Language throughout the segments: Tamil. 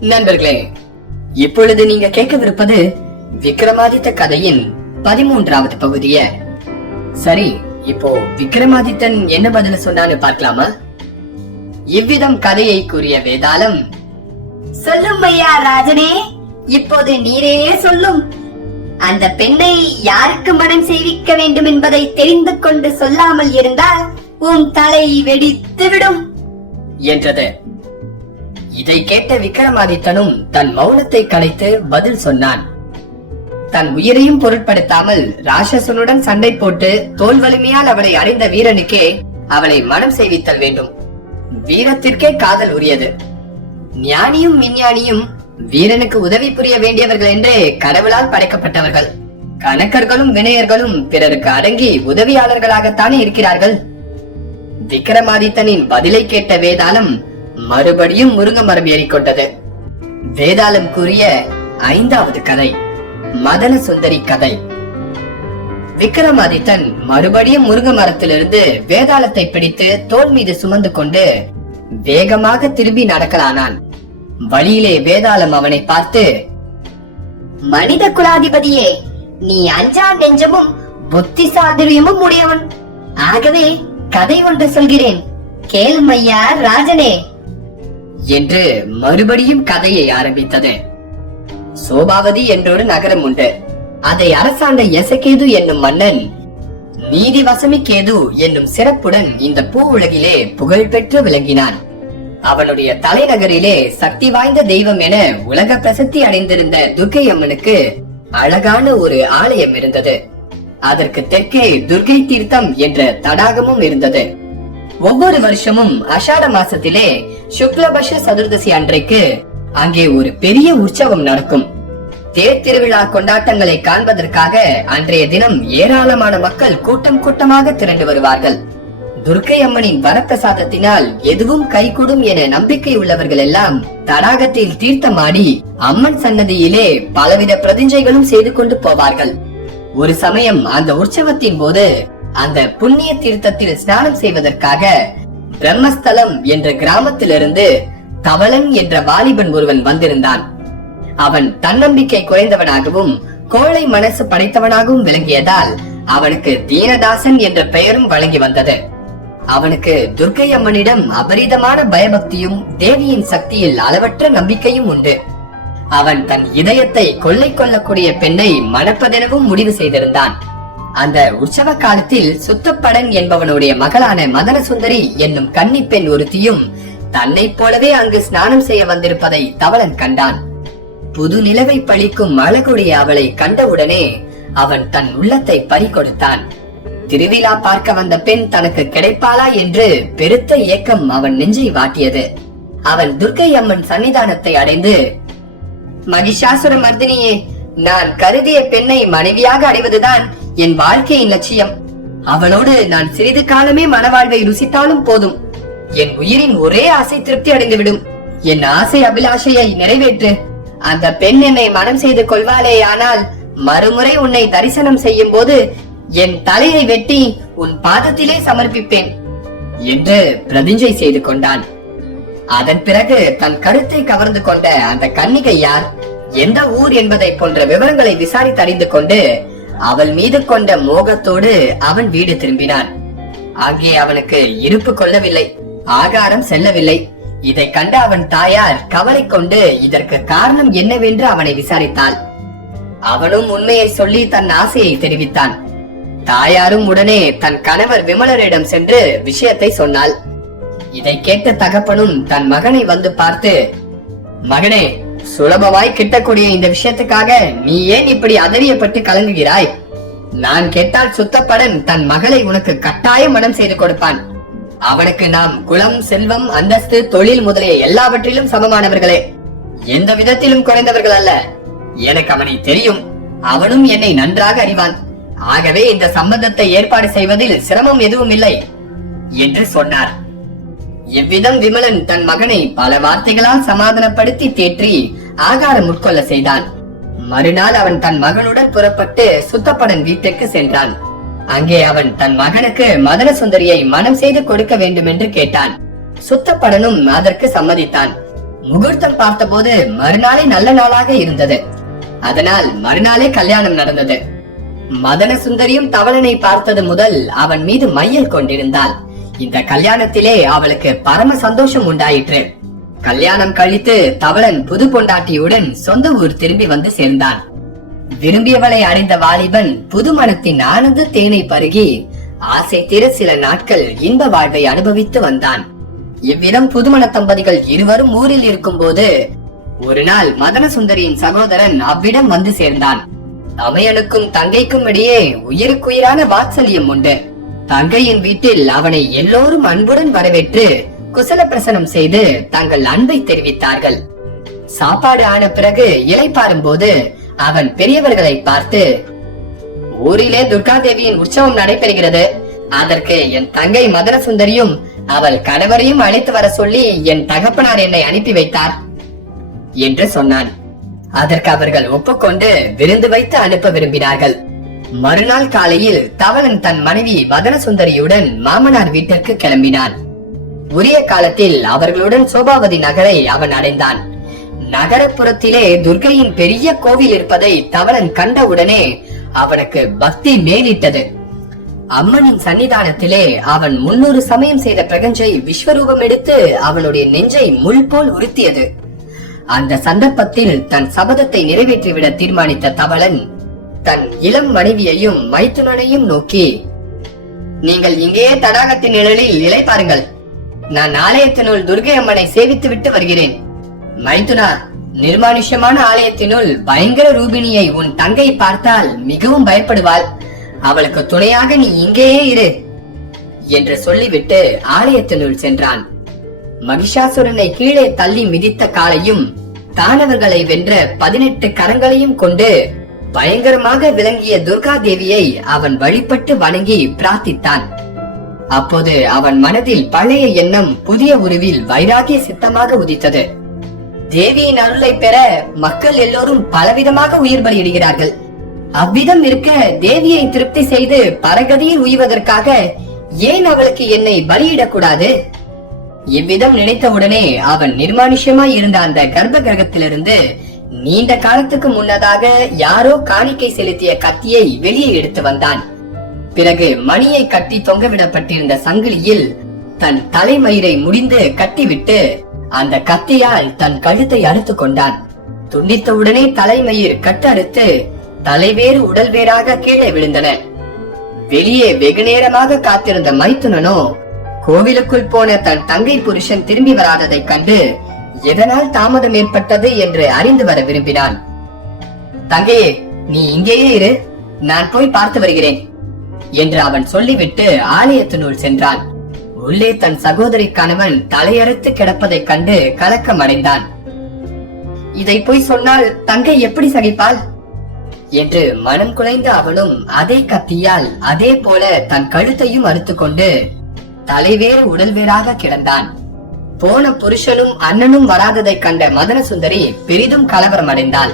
நண்பர்களே இப்பொழுது நீங்க கேட்கவிருப்பது விக்ரமாதித்த கதையின் பதிமூன்றாவது பகுதிய. சரி இப்போ விக்ரமாதித்தன் என்ன பதில் சொன்னான்னு பார்க்கலாமா? இவ்விதம் கதையை கூறிய வேதாளம் சொல்லும் ஐயா ராஜனே இப்போது நீரே சொல்லும். அந்த பெண்ணை யாருக்கு மனம் செய்விக்க வேண்டும் என்பதை தெரிந்து கொண்டு சொல்லாமல் இருந்தால் உன் தலை வெடித்து விடும் என்றது. இதை கேட்ட விக்ரமாதித்தனும் தன் மௌனத்தை கலைத்து பதில் சொன்னான். தன் உயிரையும் பொருட்படுத்தாமல் ராட்சசனுடன் சண்டை போட்டு தோல் வலிமையால் அவளை அறிந்த வீரனுக்கே அவளை மனம் செய்வித்தல் வேண்டும். வீரத்திற்கே காதல் உரியது. ஞானியும் விஞ்ஞானியும் வீரனுக்கு உதவி புரிய வேண்டியவர்கள் என்றே கடவுளால் படைக்கப்பட்டவர்கள். கணக்கர்களும் வினயர்களும் பிறருக்கு அடங்கி உதவியாளர்களாகத்தானே இருக்கிறார்கள்? விக்ரமாதித்தனின் பதிலை கேட்ட வேதாளம் மறுபடியும் முருங்க மரம் ஏறிக்கொண்டது. வேதாளம் கூறிய ஐந்தாவது கதை மதன சுந்தரி கதை. விக்ரமாதித்தன் மறுபடியும் முருங்க மரத்திலிருந்து வேதாளத்தை பிடித்து தோல் மீது சுமந்து கொண்டு வேகமாக திரும்பி நடக்கலானான். வழியிலே வேதாளம் அவனை பார்த்து மனித குலாதிபதியே நீ அஞ்சா நெஞ்சமும் புத்தி சாதுரியமும் உடையவன். ஆகவே கதை ஒன்று சொல்கிறேன். கேளுமையா ராஜனே. என்று மறுபடியும் கதையை ஆரம்பித்தது. சோபாவதி என்றொரு நகரம் உண்டு. அதை அரசாண்ட எசகேது என்னும் மன்னன் நீதி வசமி கேது என்னும் சிறப்புடன் இந்த பூ உலகிலே புகழ்பெற்று விளங்கினான். அவனுடைய தலைநகரிலே சக்தி வாய்ந்த தெய்வம் என உலக பிரசித்தி அடைந்திருந்த துர்க்கை அம்மனுக்கு அழகான ஒரு ஆலயம் இருந்தது. அதற்கு தெற்கே துர்க்கை தீர்த்தம் என்ற தடாகமும் இருந்தது. ஒவ்வொரு வருஷமும் அஷாட மாசத்திலே சுக்லபக்ஷ சதுர்தசி அன்றைக்கு அங்கே ஒரு பெரிய உற்சவம் நடக்கும். தேர் திருவிழா கொண்டாட்டங்களை காண்பதற்காக அன்றைய தினம் ஏராளமான மக்கள் கூட்டம் கூட்டமாக திரண்டு வருவார்கள். துர்க்கை அம்மனின் வரப்பிரசாதத்தினால் எதுவும் கைகூடும் என நம்பிக்கை உள்ளவர்கள் எல்லாம் தடாகத்தில் தீர்த்தமாடி அம்மன் சன்னதியிலே பலவித பிரதிஞ்சைகளும் செய்து கொண்டு போவார்கள். ஒரு சமயம் அந்த உற்சவத்தின் போது அந்த புண்ணிய தீர்த்தத்தில் ஸ்நானம் செய்வதற்காக பிரம்மஸ்தலம் என்ற கிராமத்திலிருந்து தவளன் என்ற வாலிபன் ஒருவன் வந்திருந்தான். அவன் தன்னம்பிக்கை குறைந்தவனாகவும் கோழை மனசு படைத்தவனாகவும் விளங்கியதால் அவனுக்கு தீனதாசன் என்ற பெயரும் வழங்கி வந்தது. அவனுக்கு துர்க்கை அம்மனிடம் அபரிதமான பயபக்தியும் தேவியின் சக்தியில் அளவற்ற நம்பிக்கையும் உண்டு. அவன் தன் இதயத்தை கொள்ளை கொள்ளக்கூடிய பெண்ணை மணப்பதெனவும் முடிவு செய்திருந்தான். அந்த உற்சவ காலத்தில் சுத்தப்படன் என்பவனுடைய மகளான மதன சுந்தரி என்னும் கன்னி பெண் ஒருத்தியும் தன்னைப் போலவே அங்கு ஸ்நானம் செய்ய வந்திருப்பதை தவளன் கண்டான். புது நிலவை பழிக்கும் அழகுடைய அவளை கண்டவுடனே அவன் தன் உள்ளத்தை பறிகொடுத்தான். திருவிழா பார்க்க வந்த பெண் தனக்கு கிடைப்பாளா என்று பெருத்த ஏக்கம் அவன் நெஞ்சை வாட்டியது. அவன் துர்க்கை அம்மன் சன்னிதானத்தை அடைந்து மகிஷாசுர மர்தினியே நான் கருதிய பெண்ணை மனைவியாக அடைவதுதான் என் வாழ்க்கையின் லட்சியம். அவளோடு நான் சிறிது காலமே மனவாழ்வை ருசித்தாலும் போதும். என் உயிரின் ஒரே ஆசை திருப்தி அடைந்துவிடும். என் ஆசை அபிலாஷையை நிறைவேற்று. அந்த பெண் என்னை மனம் செய்து கொள்வாளே ஆனால் மறுமுறை உன்னை தரிசனம் செய்யும் போது என் தலையை வெட்டி உன் பாதத்திலே சமர்ப்பிப்பேன் என்று பிரதிஞ்சை செய்து கொண்டான். அதன் பிறகு தன் கருத்தை கவர்ந்து கொண்ட அந்த கன்னிகை யார்? எந்த ஊர் என்பதை போன்ற விவரங்களை விசாரித்து அறிந்து கொண்டு அவள் மீது கொண்ட மோகத்தோடு அவன் வீடு திரும்பினான். அங்கே அவனுக்கு இருப்பு கொள்ளவில்லை ஆகாரம் செல்லவில்லை. இதை கண்ட அவன் தாயார் கவலை கொண்டு இதற்கு காரணம் என்னவென்று அவனை விசாரித்தாள். அவனும் உண்மையை சொல்லி தன் ஆசையை தெரிவித்தான். தாயாரும் உடனே தன் கணவர் விமலரிடம் சென்று விஷயத்தை சொன்னாள். இதை கேட்ட தகப்பனும் தன் மகனை வந்து பார்த்து மகனே சுலபமாய் கிட்டக்கூடிய இந்த விஷயத்துக்காக நீ ஏன் இப்படி அதறியப்பட்டு கலங்குகிறாய்? நான் கேட்டால் சுத்தப்படன் தன் மகளை உனக்கு கட்டாய மனம் செய்து கொடுப்பான். அவனுக்கு நாம் குலம் செல்வம் அந்தஸ்து தொழில் முதலிய எல்லாவற்றிலும் சமமானவர்களே. எந்த விதத்திலும் குறைந்தவர்கள் அல்ல. எனக்கு அவனை தெரியும். அவனும் என்னை நன்றாக அறிவான். ஆகவே இந்த சம்பந்தத்தை ஏற்பாடு செய்வதில் சிரமம் எதுவும் இல்லை என்று சொன்னார். இவ்விதம் விமலன் தன் மகனை பல வார்த்தைகளால் சமாதானப்படுத்தி தேற்றி ஆகாரம் உட்கொள்ள செய்தான். மறுநாள் அவன் தன் மகனுடன் புறப்பட்டு சுத்தப்படன் வீட்டுக்கு சென்றான். அங்கே அவன் தன் மகனுக்கு மதன சுந்தரியை மனம் செய்து கொடுக்க வேண்டும் என்று கேட்டான். சுத்தப்படனும் அதற்கு சம்மதித்தான். முகூர்த்தம் பார்த்தபோது மறுநாளே நல்ல நாளாக இருந்தது. அதனால் மறுநாளே கல்யாணம் நடந்தது. மதன சுந்தரியும் தவளனை பார்த்தது முதல் அவன் மீது மையல் கொண்டிருந்தாள். இந்த கல்யாணத்திலே அவளுக்கு பரம சந்தோஷம் உண்டாயிற்று. கல்யாணம் கழித்து தவளன் புது பொண்டாட்டியுடன் சொந்த ஊர் திரும்பி வந்து சேர்ந்தான். விரும்பியவளை அடைந்த வாலிபன் புது மனத்தின் ஆனந்த தேனை பருகி ஆசை திற சில நாட்கள் இன்ப வாழ்வை அனுபவித்து வந்தான். இவ்விதம் புதுமண தம்பதிகள் இருவரும் ஊரில் இருக்கும்போது ஒரு நாள் மதன சுந்தரியின் சகோதரன் அவ்விடம் வந்து சேர்ந்தான். தமையனுக்கும் தங்கைக்கும் இடையே உயிருக்குயிரான வாத்சல்யம் உண்டு. தங்கையின் வீட்டில் அவனை எல்லோரும் அன்புடன் வரவேற்று குசல பிரசனம் செய்து தங்கள் அன்பை தெரிவித்தார்கள். சாப்பாடு ஆன பிறகு இலைப்பாரும் போது அவன் பெரியவர்களை பார்த்து ஊரிலே துர்கா தேவியின் உற்சவம் நடைபெறுகிறது. அதற்கு என் தங்கை மதுர சுந்தரியும் அவள் கணவரையும் அழைத்து வர சொல்லி என் தகப்பனார் என்னை அனுப்பி வைத்தார் என்று சொன்னான். அதற்கு அவர்கள் ஒப்புக்கொண்டு விருந்து வைத்து அனுப்ப விரும்பினார்கள். மறுநாள் காலையில் தவளன் தன் மனைவி வதன சுந்தரியுடன் மாமனார் வீட்டிற்கு கிளம்பினான். உரிய காலத்தில் அவர்களுடன் சோபாவதி நகரை அவன் அடைந்தான். நகரப்புறத்திலே துர்கையின் பெரிய கோவில் இருப்பதை தவளன் கண்டவுடனே அவனுக்கு பக்தி மேலிட்டது. அம்மனின் சன்னிதானத்திலே அவன் முன்னூறு சமயம் செய்த பிரகஞ்சை விஸ்வரூபம் எடுத்து அவனுடைய நெஞ்சை முள் போல் உறுத்தியது அந்த சந்தர்ப்பத்தில் தன் சபதத்தை நிறைவேற்றிவிட தீர்மானித்த தவளன் தன் இளம் மனைவியையும் மைத்துனனையும் நோக்கி நீங்கள் இங்கேயே தடாகத்தின் நிழலில் நிலை பாருங்கள். நான் ஆலயத்தினுள் துர்கை அம்மனை சேவித்து விட்டு வருகிறேன். மைத்துனா நிர்மானுஷமான ஆலயத்தினுள் பயங்கர ரூபிணியை உன் தங்கை பார்த்தால் மிகவும் பயப்படுவாள். அவளுக்கு துணையாக நீ இங்கேயே இரு என்று சொல்லிவிட்டு ஆலயத்தினுள் சென்றான். மகிஷாசுரனை கீழே தள்ளி மிதித்த காலையும் தானவர்களை வென்ற பதினெட்டு கரங்களையும் கொண்டு பயங்கரமாக விளங்கிய துர்கா தேவியை அவன் வழிபட்டு வணங்கி பிரார்த்தித்தான். அப்போது அவன் மனதில் பழைய எண்ணம் புதிய உருவில் வைராகிய சித்தமாக உதித்தது. தேவியின் அருளை பெற மக்கள் எல்லோரும் பலவிதமாக உயிர் பலியிடுகிறார்கள். அவ்விதம் இருக்க தேவியை திருப்தி செய்து பரகதியில் உய்வதற்காக ஏன் அவளுக்கு என்னை பலியிடக்கூடாது? இவ்விதம் நினைத்தவுடனே அவன் நிர்மானுஷ்யமாய் இருந்த அந்த கர்ப்ப கிரகத்திலிருந்து நீண்ட காலத்துக்கு முன்னதாக யாரோ காணிக்கை செலுத்திய கத்தியை வெளியே எடுத்து வந்தான். பிறகு மணியை கட்டி தொங்கவிடப்பட்டிருந்த சங்கிலியில் தன் தலைமயிரை முடிந்து கட்டிவிட்டு அந்த கத்தியால் தன் கழுத்தை அறுத்து கொண்டான். துண்டித்தவுடனே தலைமயிர் கட்டறுத்து தலைவேறு உடல் வேறாக கீழே விழுந்தன. வெளியே வெகு நேரமாக காத்திருந்த மைத்துனனோ கோவிலுக்குள் போன தன் தங்கை புருஷன் திரும்பி வராததைக் கண்டு எதனால் தாமதம் ஏற்பட்டது என்று அறிந்து வர விரும்பினான். தங்கையே நீ இங்கேயே இரு. நான் போய் பார்த்து வருகிறேன் என்று அவன் சொல்லிவிட்டு ஆலயத்தினுள் சென்றான். உள்ளே தன் சகோதரி கணவன் தலையறுத்து கிடப்பதைக் கண்டு கலக்கம் அடைந்தான். இதை போய் சொன்னால் தங்கை எப்படி சகிப்பாள்? என்று மனம் குலைந்த அவனும் அதே கத்தியால் அதே போல தன் கழுத்தையும் அறுத்துக்கொண்டு தலைவேறு உடல்வேறாக கிடந்தான். போன புருஷனும் அண்ணனும் வராததைக் கண்ட மதன சுந்தரி பெரிதும் கலவரம் அடைந்தாள்.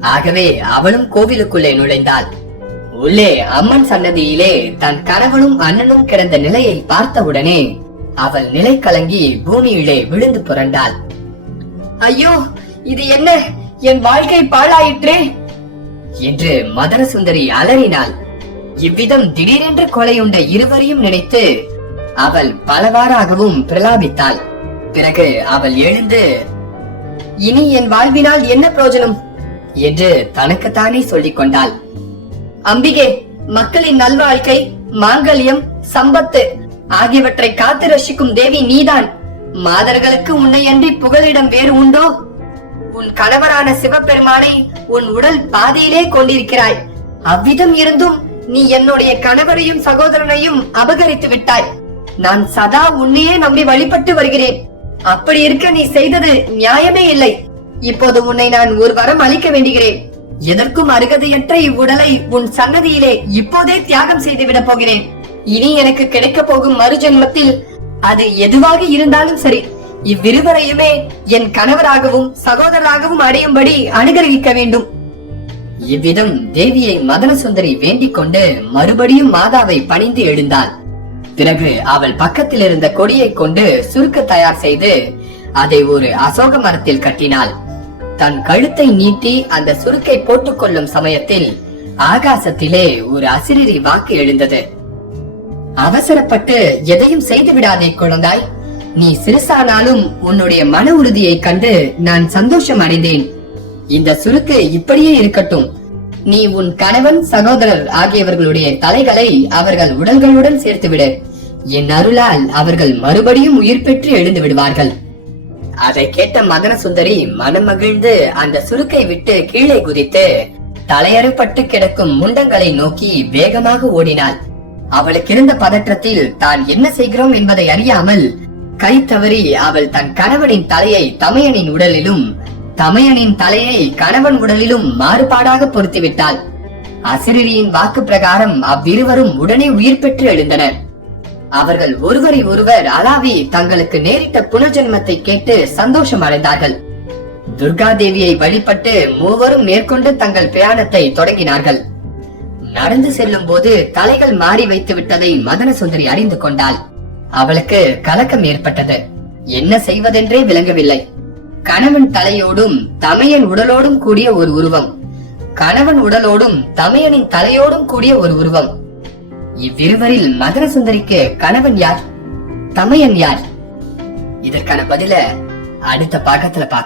ஆகவே அவளும் கோவிலுக்குள்ளே நுழைந்தாள். உள்ளே அம்மன் சன்னதியிலே தன் கணவனும் அண்ணனும் கிடந்த நிலையை பார்த்தவுடனே அவள் நிலை கலங்கி பூமியிலே விழுந்து புரண்டாள். ஐயோ இது என்ன? என் வாழ்க்கை பாழாயிற்றே! என்று மதன சுந்தரி அலறினாள். இவ்விதம் திடீரென்று கொலையுண்ட இருவரையும் நினைத்து அவள் பலவாறாகவும் பிரலாபித்தாள். பிறகு அவள் எழுந்து இனி என் வாழ்வினால் என்ன பிரயோஜனம்? என்று தனக்குத்தானே சொல்லிக் கொண்டாள். அம்பிகே மக்களின் நல்வாழ்க்கை மாங்கல்யம் சம்பத்து ஆகியவற்றை காத்து ரசிக்கும் தேவி நீதான். மாதர்களுக்கு உன்னை அன்றி புகலிடம் வேறு உண்டோ? உன் கணவரான சிவபெருமானை உன் உடல் பாதியிலே கொண்டிருக்கிறாய். அவ்விதம் இருந்தும் நீ என்னுடைய கணவரையும் சகோதரனையும் அபகரித்து விட்டாய். நான் சதா உன்னையே நம்பி வழிபட்டு வருகிறேன். அப்படி இருக்க நீ செய்தது நியாயமே இல்லை. இப்போது உன்னை நான் ஒரு வரம் அளிக்க வேண்டுகிறேன். எதற்கும் அருகதையற்ற இவ்வுடலை உன் சன்னதியிலே இப்போதே தியாகம் செய்து விட போகிறேன். இனி எனக்கு கிடைக்க போகும் மறு ஜென்மத்தில் அது எதுவாக இருந்தாலும் சரி இவ்விருவரையுமே என் கணவராகவும் சகோதரராகவும் அடையும்படி அனுகிரகிக்க வேண்டும். இவ்விதம் தேவியை மதன சுந்தரி வேண்டிக் கொண்டு மறுபடியும் மாதாவை பணிந்து எழுந்தாள். பிறகு அவள் பக்கத்தில் இருந்த கொடியை கொண்டு சுருக்க தயார் செய்து அதை ஒரு அசோக மரத்தில் கட்டினாள். தன் கழுத்தை நீட்டி அந்த சுருக்கை போட்டுக் கொள்ளும் சமயத்தில் ஆகாசத்திலே ஒரு அசிரிரி வாக்கு எழுந்தது. அவசரப்பட்டு எதையும் செய்து விடாதே குழந்தாய். நீ சிறுசானாலும் உன்னுடைய மன உறுதியை கண்டு நான் சந்தோஷம் அடைந்தேன். இந்த சுருக்கு இப்படியே இருக்கட்டும். நீ உன் கணவன் சகோதரர் ஆகியவர்களுடைய தலைகளை அவர்கள் உடல்களுடன் சேர்த்துவிடு. என் அருளால் அவர்கள் மறுபடியும் உயிர் பெற்று எழுந்து விடுவார்கள். அதை கேட்ட மதன சுந்தரி மனம் மகிழ்ந்து அந்த சுருக்கை விட்டு கீழே குதித்து தலையறுப்பட்டு கிடக்கும் முண்டங்களை நோக்கி வேகமாக ஓடினாள். அவளுக்கு இருந்த பதற்றத்தில் தான் என்ன செய்கிறோம் என்பதை அறியாமல் கை தவறி அவள் தன் கணவனின் தலையை தமையனின் உடலிலும் தமையனின் தலையை கணவன் உடலிலும் மாறுபாடாக பொருத்திவிட்டாள். அசிரியின் வாக்கு பிரகாரம் அவ்விருவரும் உடனே உயிர் பெற்று எழுந்தனர். அவர்கள் ஒருவரை ஒருவர் அலாவி தங்களுக்கு நேரிட்ட புனர்ஜென்மத்தை கேட்டு சந்தோஷம் அடைந்தார்கள். துர்கா தேவியை வழிபட்டு மூவரும் மேற்கொண்டு தங்கள் பிரயாணத்தை தொடங்கினார்கள். நடந்து செல்லும் போது தலைகள் மாறி வைத்து விட்டதை மதன சுந்தரி அறிந்து கொண்டாள். அவளுக்கு கலக்கம் ஏற்பட்டது. என்ன செய்வதென்றே விளங்கவில்லை. கணவன் தலையோடும் தமையன் உடலோடும் கூடிய ஒரு உருவம். கணவன் உடலோடும் தமையனின் தலையோடும் கூடிய ஒரு உருவம். இவ்விருவரில் மகர சுந்தரிக்கு கணவன் யார்? தமையன் யார்? இதற்கான பதில அடுத்த பாகத்துல பார்க்க